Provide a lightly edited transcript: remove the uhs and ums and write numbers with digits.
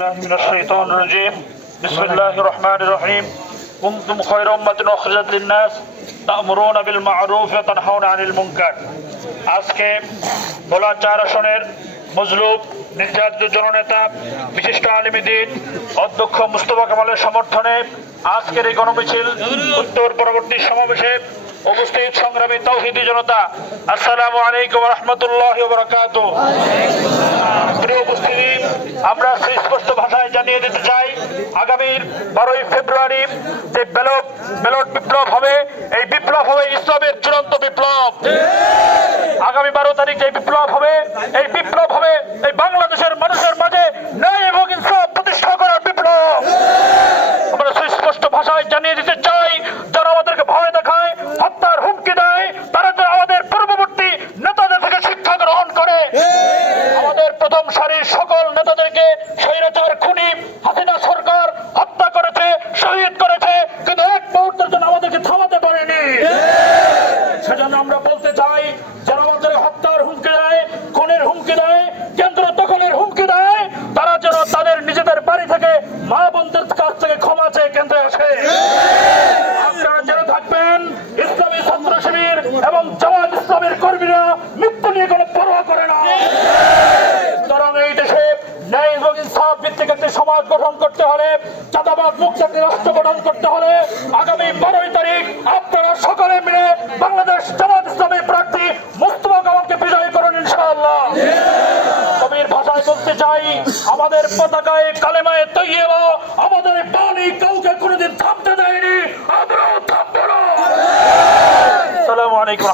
من الشيطان الرجيم بسم الله الرحمن الرحيم كنتم خير أمة أخرجت للناس تأمرون بالمعروف وتنهون عن المنكر আজকে ভোলা 4 আসনের মজলুব নির্যাতিত জননেতা বিশিষ্ট আলেমী দ্বীন অধ্যক্ষ মুস্তফা কামালের সমর্থনে আজকের এই গণমিছিল উত্তর পরবর্তী সমাবেশে উপস্থিত সংগ্রামী তাওহীদি জনতা, আসসালামু আলাইকুম ওয়া রাহমাতুল্লাহি ওয়া বারাকাতুহু। প্রিয় উপস্থিতি, আমরা স্পষ্ট ভাষায় জানিয়ে দিতে চাই, আগামী 12ই ফেব্রুয়ারি যে ব্যালট বিপ্লব হবে, এই বিপ্লব হবে ইসলামের চূড়ান্ত বিপ্লব। আগামী 12 তারিখ যে বিপ্লব হবে, এই বিপ্লব হবে এই বাংলাদেশের মানুষের মাঝে ন্যায় এবং ইনসাফ প্রতিষ্ঠা করার বিপ্লব। আমরা সুস্পষ্ট ভাষায় জানিয়ে দিতে চাই, যারা আমাদেরকে ভয় দেখায়, হত্যার হুমকি দেয়, তারা যেন আমাদের পূর্ববর্তী নেতাদের থেকে শিক্ষা গ্রহণ করে। আমাদের প্রথম সারির সকল নেতাদেরকে স্বৈরাচার খুনি হাসিনা সরকার হত্যা করেছে, শহীদ করেছে, কিন্তু এক মুহূর্তের জন্য আমাদেরকে থামাতে পারেনি। সেজন্য আমরা বলতে চাই, যারা আমাদের হত্যার হুমকি দেয়, খুনের হুমকি দেয়, কেন্দ্র দখলের হুমকি দেয়, তারা যেন তাদের নিজেদের বাড়ি থেকে মা বোনদের কাছ থেকে ক্ষমা চেয়ে কেন্দ্রে আসে। আপনারা যেন থাকবেন, ইসলামী ছাত্র শিবির এবং জামাত ইসলামের কর্মীরা মৃত্যু নিয়ে কোনো পরোয়া করে না। সুতরাং এই দেশে ন্যায় এবং ইনসাফ ভিত্তিক একটি সমাজ গঠন করতে হলে, চাঁদাবাদ মুক্ত একটি রাষ্ট্র গঠন করতে হলে, আগামী 12 তারিখ আপনারা সকলে মিলে বাংলাদেশ জামাত ইসলামের প্রার্থী মুস্তফা কামালকে বিজয়ী করুন ইনশাআল্লাহ। কবির ভাষায় বলতে চাই, আমাদের পতাকায় কালেমায়ে তৈয়বা, আমাদের বাণী কাউকে কোনোদিন থামতে দেয়নি, আমরাও থামবো না। আসসালামু আলাইকুম।